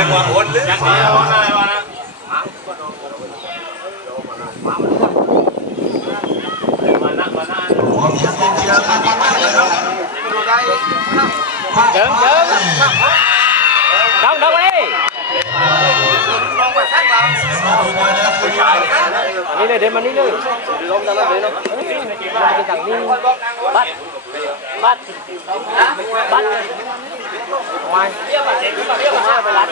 เป็นวางวนหรืออย่างนี้วางอะไรวะนะเจิงđông đông đi đi đây để mà đi đây không ta nói nó cái thằng đi bắt ngoài phải lát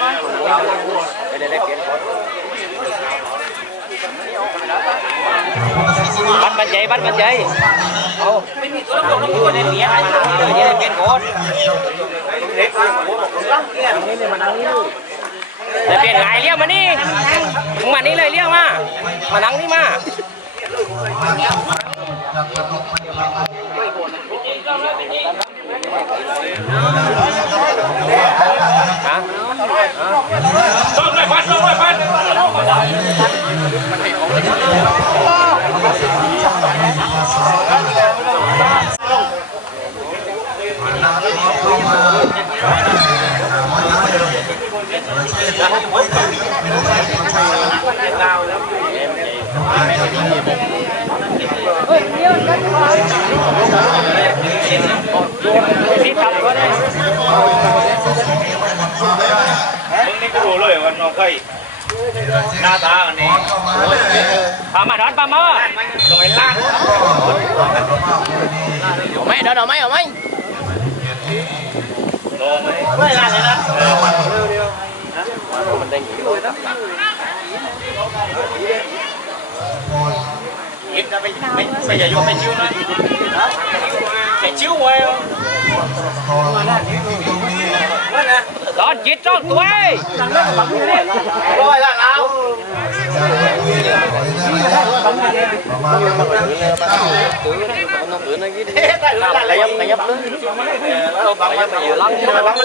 đây bắt chạy ô đưa lên nghĩa hai đưa lên bên cột để biển ngài liêu mà đi mà đi lời liêu mà nắng đi mà hả xong rồi phát đi tập qua đâyนี่กูรู้เลยว่าน้องใครหน้าตาอันนี้ปามาดอนปามาลงไอ้ล่างไม่ดอนเอาไหมลงไม่ล่างเลยนะมันได้หนีเลยนะยิบจะไม่อย่าโยนไม่ชิวนะแต่ชิวเว้ยรอดจิตจ้องตัวเองร้อยละเรายับเลยบังมา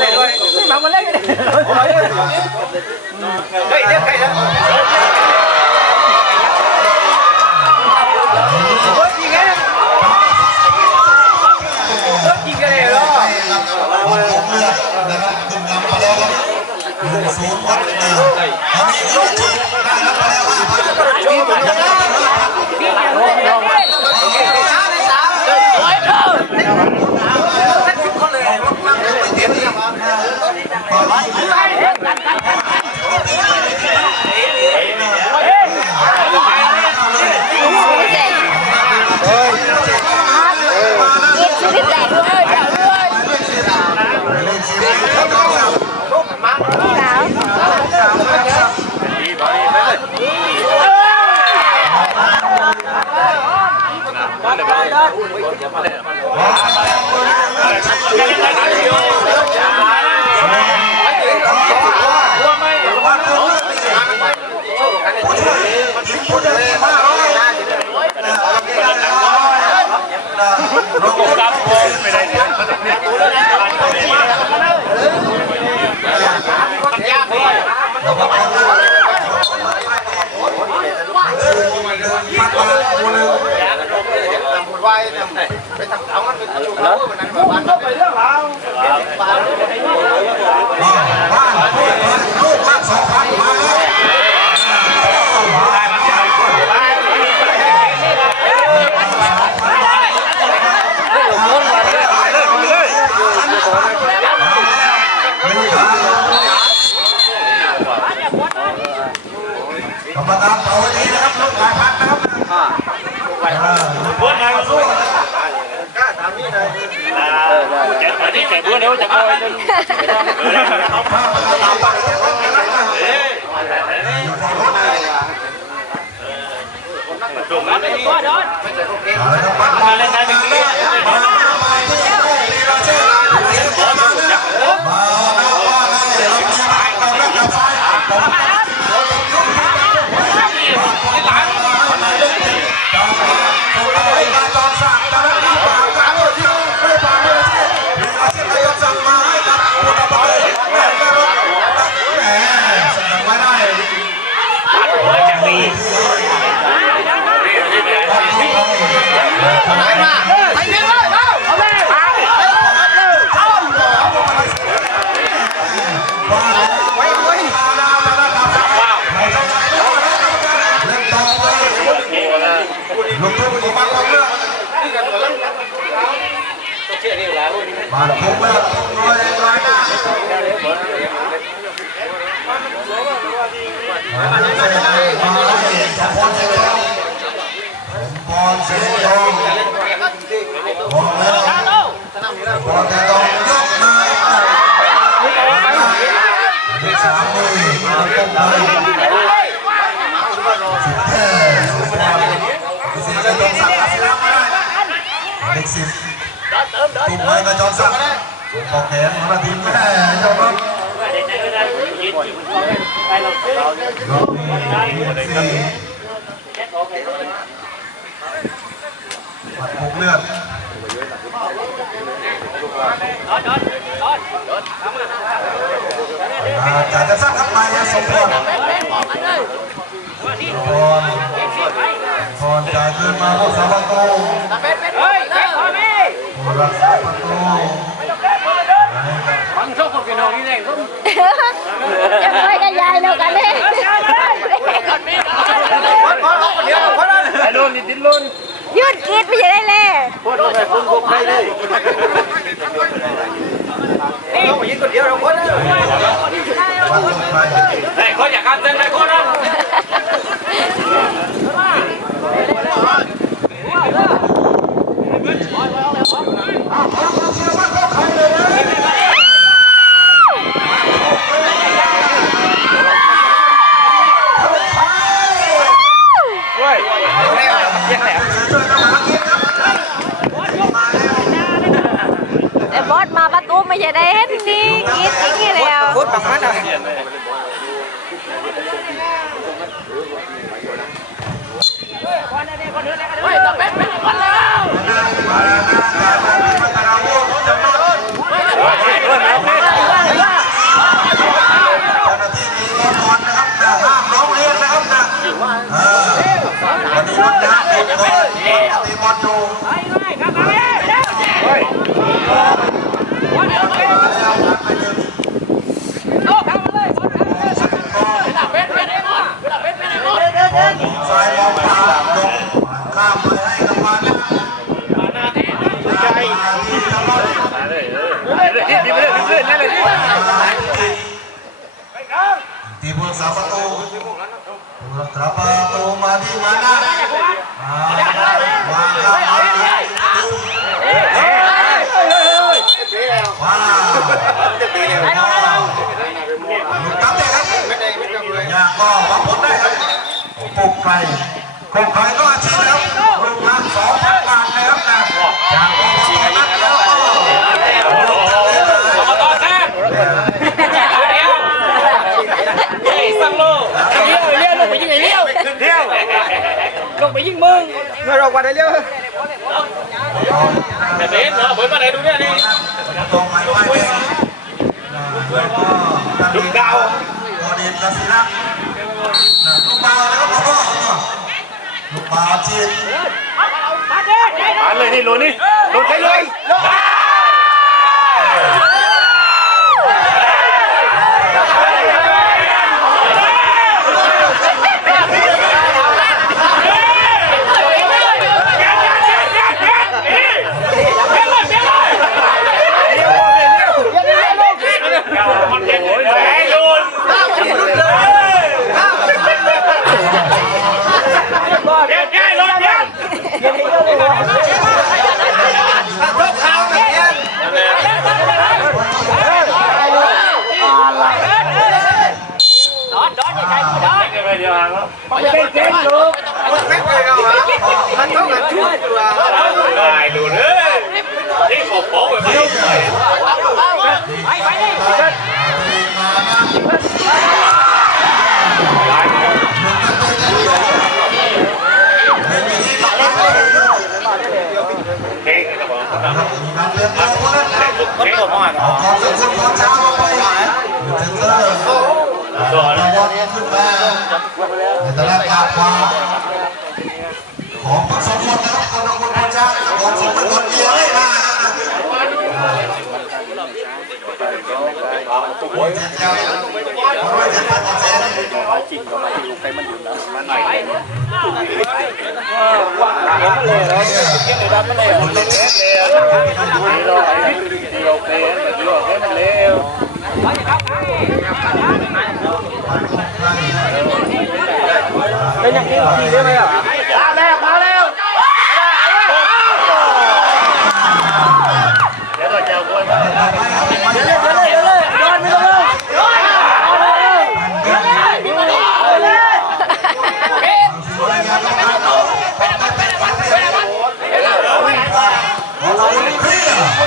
เลยด้วยบังมาเลยเฮ้ยเดี๋ยวใครนะสูงวัดเลยตอนนี้ลูกทีมได้รับแล้วไปทำเอามันเป็นชูเขาเหมือนนั้นบ้านเขาไปเรื่องเราบ้านลูกบ้าน2,000มากรรมการเป่าวันนี้นะครับลูกหลายพันนะครับบ้านไหนมาสู้กล้าถามนี่เลยแกบ้วนเดี๋ยวจะเอาไปถูกมั้ยตัวโดนมาเล่นได้เป็นนี้ไปมาไปเลี้ยงเลย ตุ้มไม้กระจรสักปอกแขนของทีมแม่เจ้าครับ ปัดพกเลือดจะสร้างทัพมาสมพรพรจ่ายคืนมาผู้สาประตูผู้รักษาประตูยังไม่กันยายแล้วกันเลยยืดกีดไม่ใช่ได้เลยไอ้คนอยากการเต้นไอ้คนนั้นแต่บอสมาประตูไม่ใช่ได้เห็นนี่กีดจริงๆแล้วพูดแบบนั้นวันนี้รถน้ำติดก่อนตีบอลดูสายบอลผ่านลงข้ามไปให้กับมันใจตีผู้รักษาประตูผู้รักษาประตูมาที่มานะมาอยากก็หวังผลได้ครับปลุกไก่ปลุกไก่ก็อาชีพแล้วปลุกมา2,000 บาทแล้วนะจากกองทัพนักแล้วก็ต่อแท้ไอ้สังโลเลี้ยวลงไปยิงไอ้เลี้ยวเลี้ยวลงไปยิงมึงไม่รอกว่าได้เลี้ยวแต่เด็กเนาะเปิดมาไหนดูเนี่ยนี่ลูกดาวโอเดนกาซิลักลูกบอลแล้วก็พ่อลูกบอลจีนมาเลยนี่หลุดนี่หลุดไปเลยได้ดูเลยนี่ผมบอกแบบนี้ไปเก่งนะบอกครับเก่งกว่าขมากอเสียงคนเช้าไปเซ็นเซอร์ต่อแล้วขึ้นมาในตลาดกาควาของทั้งสองคนนะครับคนเช้าของสองคนเลี้ยงให้มาโอ้ยเจ็ดเจ้าโอ้ยเจ็ดพันเจ็ดจริงก็มาที่ลูกไปมันอยู่นะมันไหนเป็นอย่างนี้จริงได้ไหมอ่ะมาแล้วเดี๋ยวเจ้าคนเดี๋ยวเลยย้อนไปเลยโ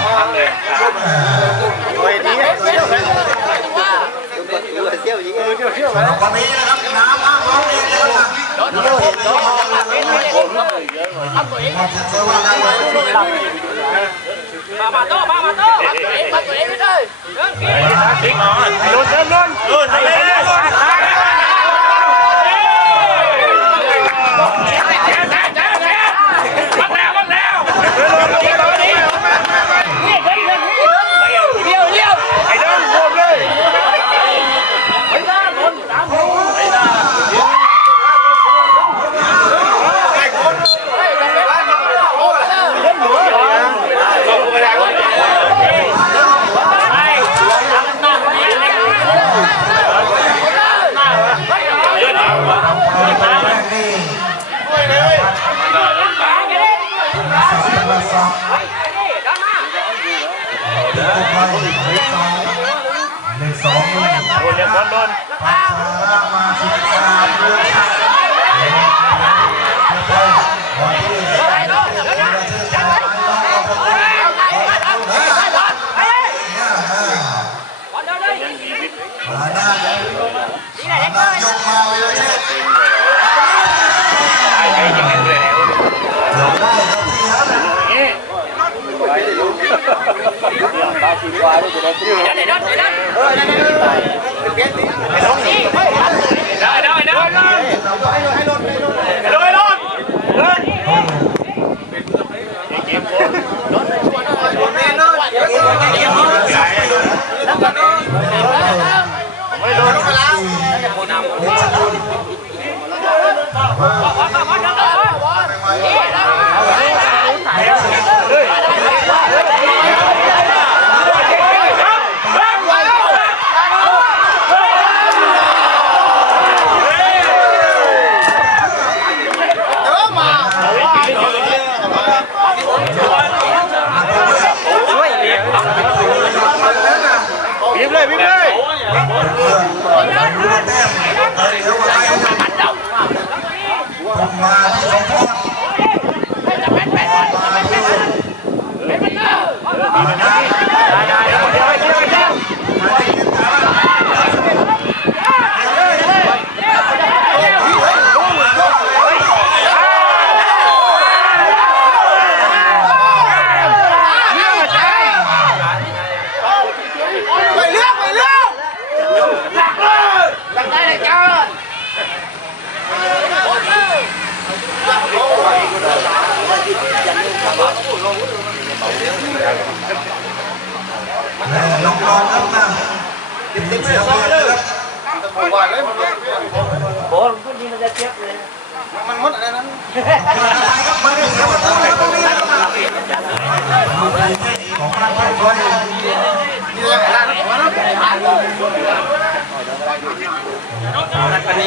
วันนี้นะครับน้ำมากร้องเองนะครับมันจะเชื่อว่าได้ไหม มาโต้มาโต้ตัวเองไม่ได้ติ๊กนอนลุ้นยกมาเลยยกได้ครับที่ฮะลองครับนะติ๊กเสียบเลยครับผมว่าเลยโอ้พวกนี้มันจะเจ็บเลยมันมดอะไรนั้นครับมันเสียบเลยตรงนี้ของพลังไฟฟ้านี่แหละร้านหัวนะนักการเมือ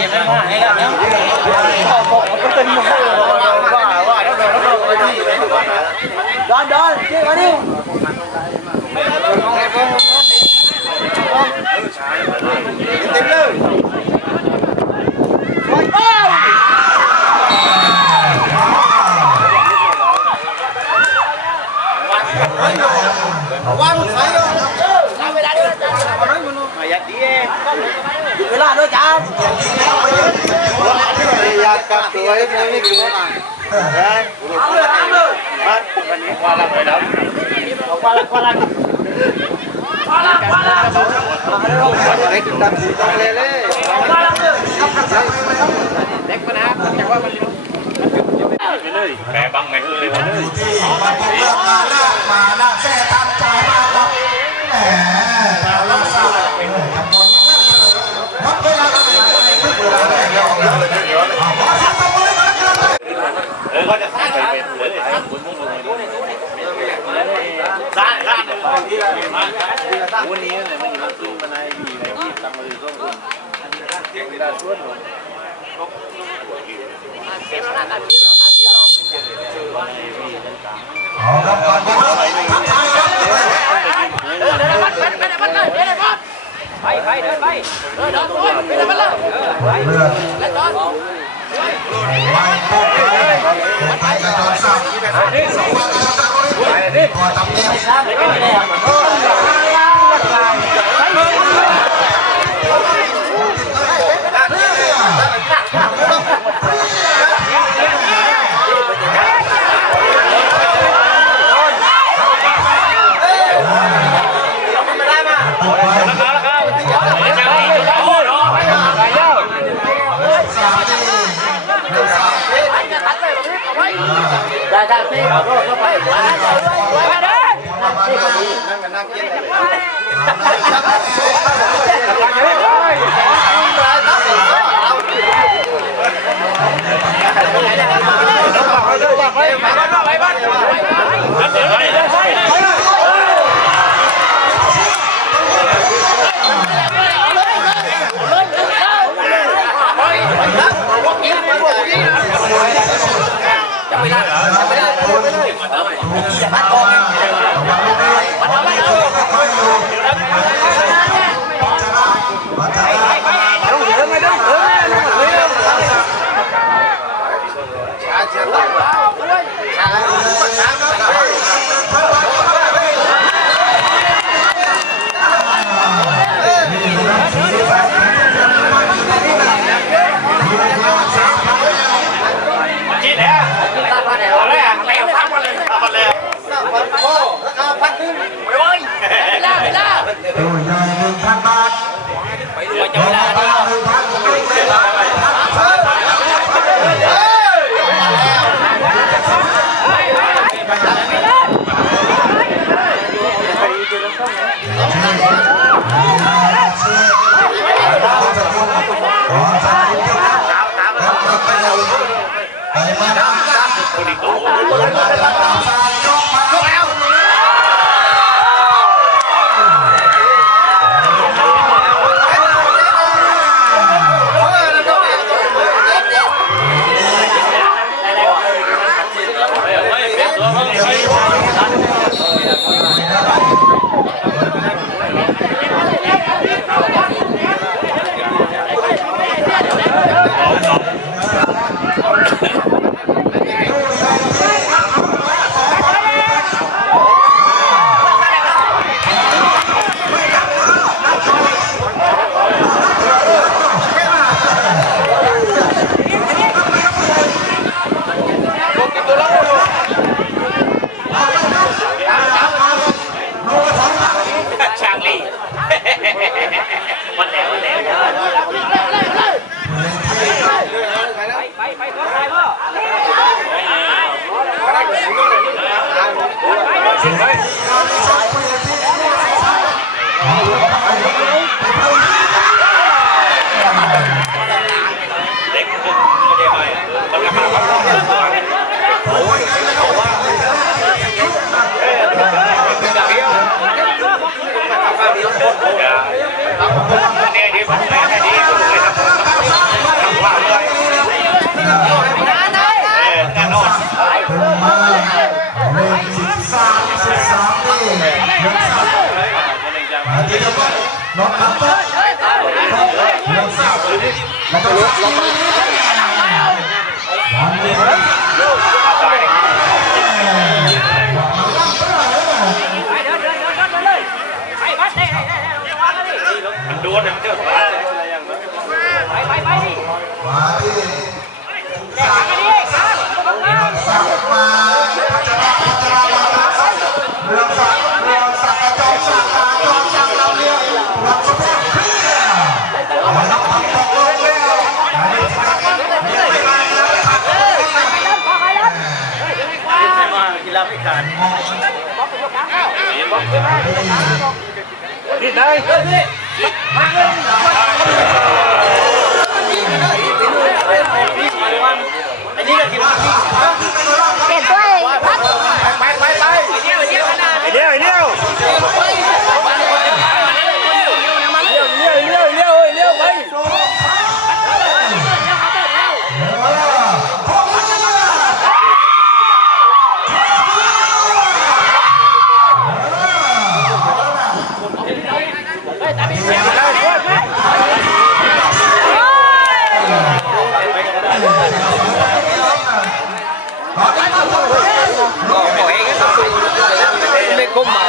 งไม่มาให้กันนะก็เป็นหมู่ว่าดอนเจ๊มาดิเต็มเลยว่างใส่เลยเวลาด้วยจ้าอยากดีเวลาด้วยจ้าอยากกลับตัวไม่กินอ่ะเอาเลยวันนี้ว่าละไปแล้วว่าละเล็กดำสีตรงเลยเล็กนะแต่ว่ามันแม่บังไม่เลยวันนี้มาหน้าแซ่ตามใจมากครับแหมแต่เราทราบคำนวณนับเวลากันไม่เวลาเลยก็จะสร้างไปเป็นเลยสร้างวันนี้เนี่ยมันอยู่ตู้มันไอ้ดีเลยที่ตั้งมาดูต้นเวลาชวนเอาครับก่อนทักทายครับไปเดินไปเดินไปเดินไปเดินไปเลยเล่นดอนวางโป๊กเลยไปกระโดดซ้ำสองวันแล้วตะโกนตัวทำเนียม นั่งกิน จีแท้เอาเลยอ่ะแล้วพักมาเลยพักมาเลย โอ้ราคาพันนึง ไปเว้ย ตัวใหญ่1,000 บาทตัวใหญ่1,000 บาท ชางลีมันแล้วเด็กคือเดี๋ยวไปมันก็มาโอ้ยเขาว่าเนี่ยที่ผมแม่ที่ผมเคยทำว่าเลยแน่นอน มาเลข13นี่อันนี้ก็น้องครับแล้วก็ลบมันโดนมันเจอขวามาที่สักมาพัชระเรื่องสักกระจกสักเราเรียกเราสะพกเคลียร์มานับพักตกลงแล้วอันนี้ที่นับเรียกไม่ได้แล้วครับกีฬาพิการนี่ได้อันนี้ก็กินเปลี่ยนตัวพัก เลี้ยวเลี้ยวไปไม่คุ้มมา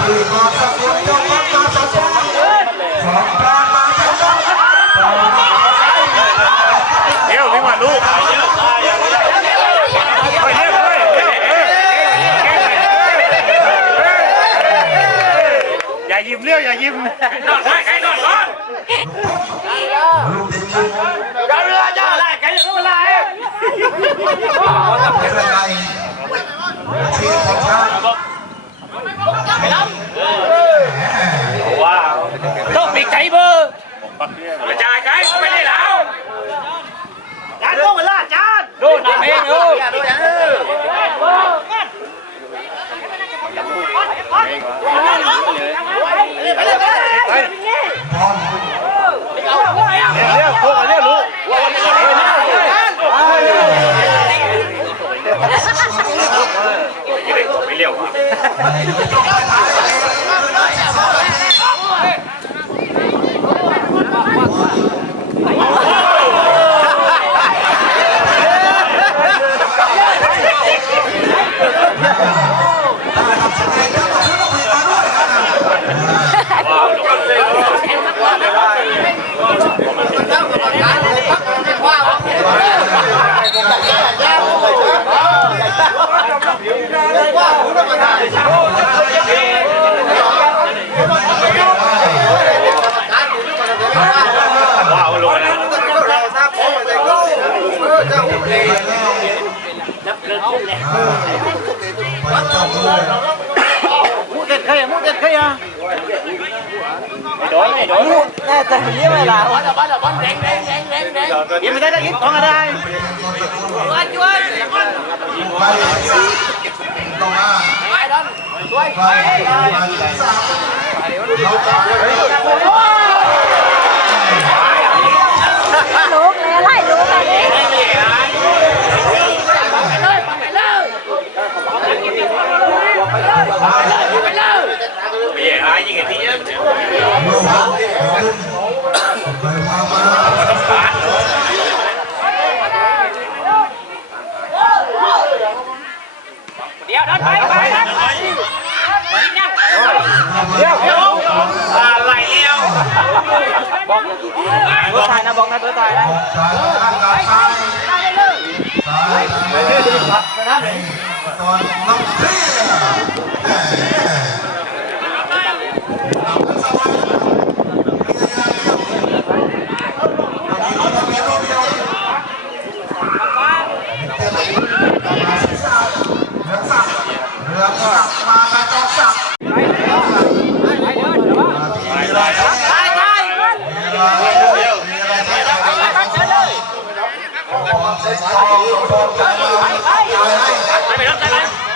ที่กอสักคนยกมาสองกลางมาจังจังเดี๋ยวนี่มาลูกอย่ายิ้มเลี้ยวอย่ายิ้มนอนใครนอนก่อน เป็นอะไรชีพของชาติ ว้าวต้องปิดใจเบอร์กระจายใจไม่ได้แล้ว จานโดนเวลาจาน ดูหนังเองดู ดูอย่างบอล เรียกพวกเรียกรู้ไม่เรียก ว้าวลงนะ มูเด็ดใครมูเด็ดใครอ่ะ โดนไม่โดน น่าจะเลี้ยงเวลาบอลแดงยิงไม่ได้ยิงของอะไร ไปต่อมาไปสักเรา ลูกเลยไล่ลูกแบบนี้ ไม่ใช่อะไรยิงไอ้ที่เยอะ โลกไปมาเดี๋ยวดันไปดันไปเดี๋ยวอะไรเลี้ยวตัวตายนะบอกนะตัวตายนะ ซ้ายข้างกับซ้ายซ้ายตอนน้ำเชี่เรือสักมากระจกสัก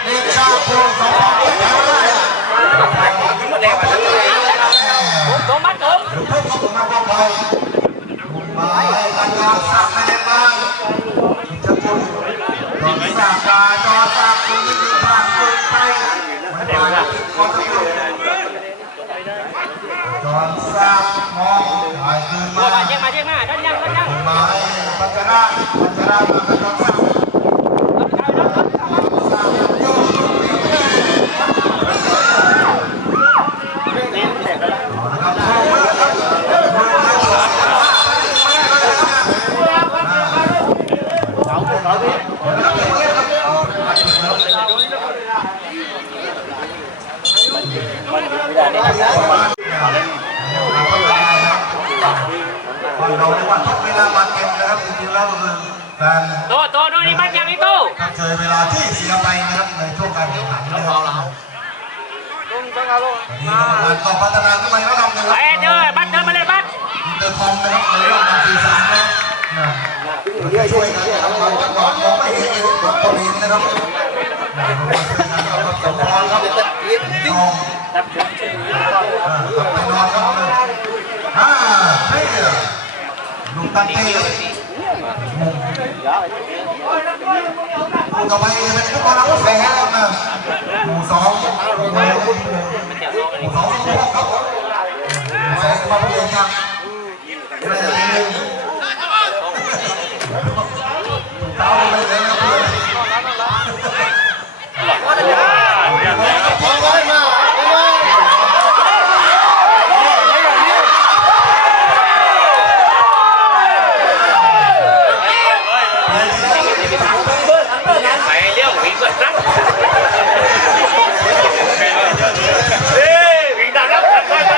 นี่ชาพูดสองตัวมัดผมมาบอกไปมาการยอมสักไม่ได้บ้างจะพูดตอนสักการยอมสักคุณมีทางคุณไปไม่ได้ก็จะพูดตอนสักมองหายคืนมาเยี่ยมมาด้านยังมาปัจจาปัจจามาตอนสักเราเรียกว่าทุกเวลาบาดเจ็บนะครับจริงๆแล้วก็คือการโตนี่มันยังนี่โต เจอเวลาที่เสียไปนะครับในช่วงการแข่งขันนะครับการต่อพัฒนาขึ้นมาแล้วนำนะครับ ไปเจอบัตรเดินมาเลยบัตร อินเตอร์คอมนะครับในเรื่องการสื่อสารนะช่วยกันนะครับเราจะก่อนมองไม่เห็นคนเห็นนะครับสมพรครับนอนไปนอนครับเฮ้ยลูกตั้งเต้ต่อไปเป็นฟุตบอลนักแข่งครับนะหมู่สองครับแสงมาเปลี่ยนครับไม่ได้หนึ่งเท้าไม่เลยนะเพื่อนไปเลี้ยววิ่งก่อนนะวิ่งดันแล้วไป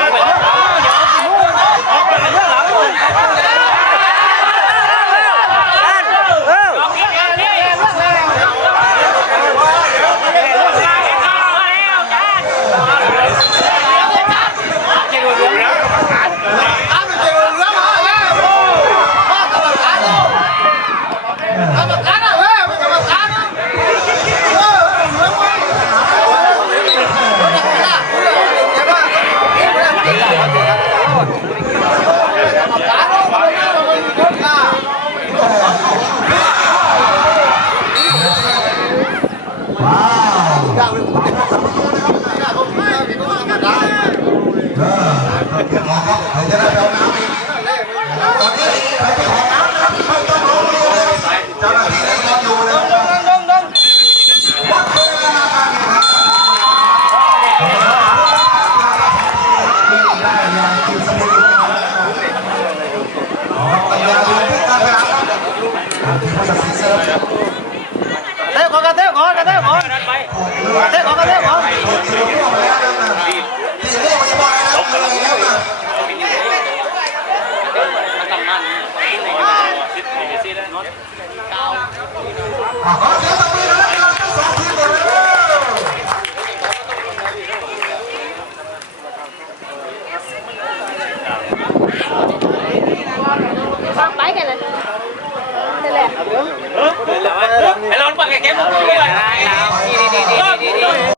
เท่ขอกันเท่ขอ ทีมม่วงแล้วนะทีมม่วงจะบอลอะไรแล้วนะขอเสี